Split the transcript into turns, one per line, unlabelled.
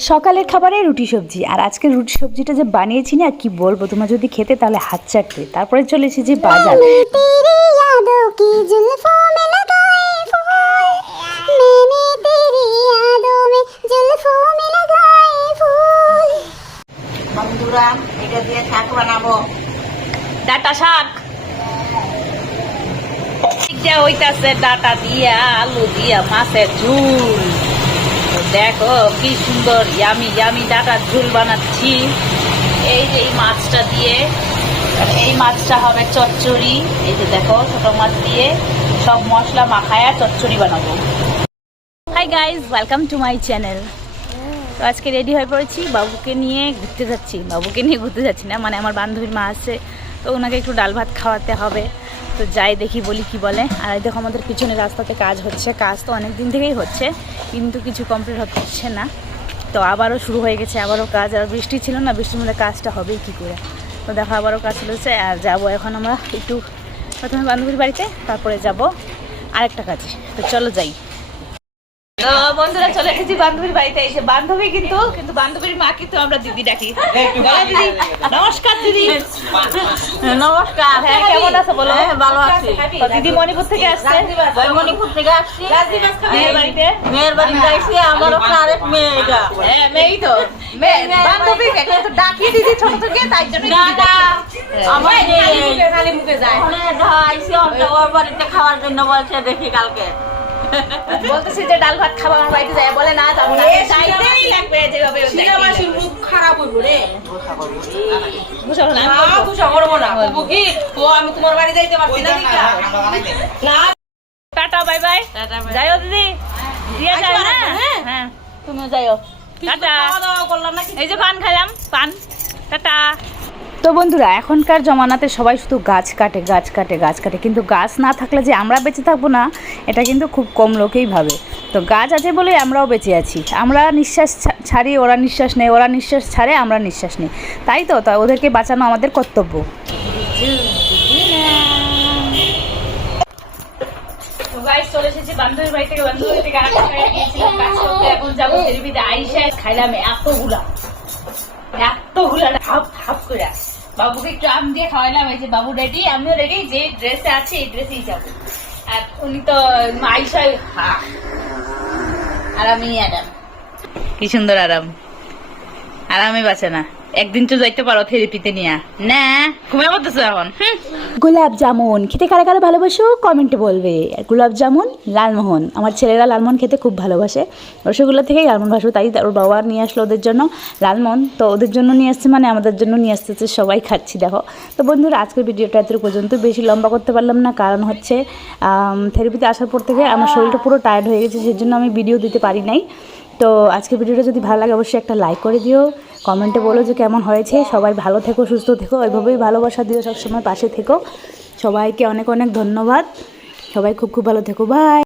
সকালের খাবারে রুটি সবজি। আর আজকে রুটি সবজিটা যে বানিয়েছি না কি বলব? তোমার যদি খেতে তাহলে হাত চাটবে। তারপরে চলে এসেছি বাজার।
দিয়ে শাক বানাবো।
ডাটা শাক। ওইটা আছে ডাটা দিয়া আলু দিয়া মাছের ঝুল। দেখো কি সুন্দর ইয়ামি ইয়ামি ডাটার ঝুল বানাচ্ছি। এই যে এই মাছটা দিয়ে, এই মাছটা হবে চচ্চড়ি। এই যে দেখো ছোট মাছ দিয়ে সব মশলা মাখায়া চচ্চড়ি বানাবো। Hi guys welcome to my channel তো আজকে রেডি হয়ে পড়েছি, বাবুকে নিয়ে ঘুরতে যাচ্ছি। বাবুকে নিয়ে ঘুরতে যাচ্ছি না মানে আমার বান্ধবীর মা আছে, তো ওনাকে একটু ডাল ভাত খাওয়াতে হবে। তো যাই দেখি বলি কি বলে। আর দেখো আমাদের পিছনে রাস্তাতে কাজ হচ্ছে। কাজ তো অনেক দিন থেকেই হচ্ছে, কিন্তু কিছু কমপ্লিট হচ্ছে না। তো আবারও শুরু হয়ে গেছে, আবারও কাজ। আর বৃষ্টি ছিল না, বৃষ্টির মধ্যে কাজটা হবেই কী করে। তো দেখো আবারও কাজ চলেছে, আর যাব এখন আমরা একটু প্রথমে বান্ধবীর বাড়িতে, তারপরে যাব আরেকটা কাজে। তো চলো যাই। বন্ধুরা চলে এসেছি বান্ধবীর বাড়িতে। এসে বান্ধবী কিন্তু কিন্তু বান্ধবীর মা কিন্তু আমরা দিদি ডাকি। দিদি। নমস্কার দিদি।
নমস্কার
হ্যাঁ কেমন আছো বলো?
হ্যাঁ, ভালো আছি।
দিদি মণিপুর থেকে আসছে।
মণিপুর থেকে আসছি।
মেয়ের বাড়িতে।
মেয়ের বাড়িতে আসছি আমার ওখানে আরেক মেয়ে এটা।
হ্যাঁ মেয়েই তো। মেয়ে বান্ধবী কিন্তু ডাকি দিদি ছোট থেকে তাই জন্য দিদি।
আমার
হ্যাঁ, মুখে- খালি মুখে যায়।
ওখানে আইসি ওর বাড়িতে খাওয়ার জন্য বলছে দেখি কালকে।
বলতেছি যে ডাল ভাত খাব আমার বাড়িতে যায় বলে না যাব না যাইতেই লাগবে যেভাবে হোক
মুখ খারাপ হইব রে।
বুঝো না, আমি
না
বলব।
গুছা করব না বলব কি? ও আমি তোমার বাড়ি যাইতে পারছি না না।
Tata bye bye.
Tata, bye.
যাইও দিদি। দিয়ে যায় না?
হ্যাঁ?
হ্যাঁ তুমিও যাইও। টাটা।
করলাম
এই যে পান খাইলাম পান। টাটা।
তো বন্ধুরা, এখনকার জমানাতে সবাই শুধু গাছ কাটে গাছ কাটে গাছ কাটে। কিন্তু গাছ না থাকলে যে আমরা বেঁচে থাকব না, এটা কিন্তু খুব কম লোকেই ভাবে। তো গাছ আছে বলে আমরাও বেঁচে আছি। আমরা নিঃশ্বাস ছাড়ি, ওরা নিঃশ্বাস নেই ওরা নিঃশ্বাস ছাড়ে, আমরা নিঃশ্বাস নিই। তাই তো? ওদেরকে বাঁচানো আমাদের কর্তব্য।
তো গাইস চলে এসেছি বান্ধবীর বাড়ি থেকে। বান্ধবীর থেকে আরেকটা জায়গায় গিয়েছিলাম কাজ করতে। এখন যাব টেলিভিতে আইসা খাইলাম এতগুলা। এতগুলা হাফ হাফ করে। বাবুকে একটু আম দিয়ে খাওয়াইলাম, এই যে বাবু রেডি আমিও রেডি যে ড্রেসে আছে এই ড্রেসেই যাব। আর উনি তো মাইশাই হা। আর আমি আরাম। কি সুন্দর আরাম। আরামে বাঁচে না। একদিন তো যাইতে পারো থেরাপিতে নিয়ে। না, ঘুমিয়ে পড়তেছো এখন।
গোলাপ জামুন, খেতে কারা কারা ভালোবাসো? কমেন্টে বলবে। গোলাপ জামুন, লালমোহন। আমার ছেলেরা লালমোহন খেতে খুব ভালোবাসে। রসগোল্লা থেকেই লালমোহন ভাসবো তাই ওর বাবা নিয়ে আসলো ওদের জন্য লালমোহন। তো ওদের জন্য নিয়ে আসছে মানে আমাদের জন্য নিয়ে আসতেছে, সবাই খাচ্ছি, দেখো। তো বন্ধুরা, আজকের ভিডিওটা এত পর্যন্ত। বেশি লম্বা করতে পারলাম না, কারণ হচ্ছে থেরাপিতে আসার পর থেকে আমার শরীরটা পুরো টায়ার্ড হয়ে গেছে, সেজন্য আমি ভিডিও দিতে পারি নাই। তো আজকের ভিডিওটা যদি ভালো লাগে, অবশ্যই একটা লাইক করে দিও। কমেন্টে বলো যে কেমন হয়েছে। সবাই ভালো থেকো, সুস্থ থেকো। ওইভাবেই ভালোবাসা দিও সবসময়, পাশে থেকো। সবাইকে অনেক অনেক ধন্যবাদ। সবাই খুব খুব ভালো থেকো। বাই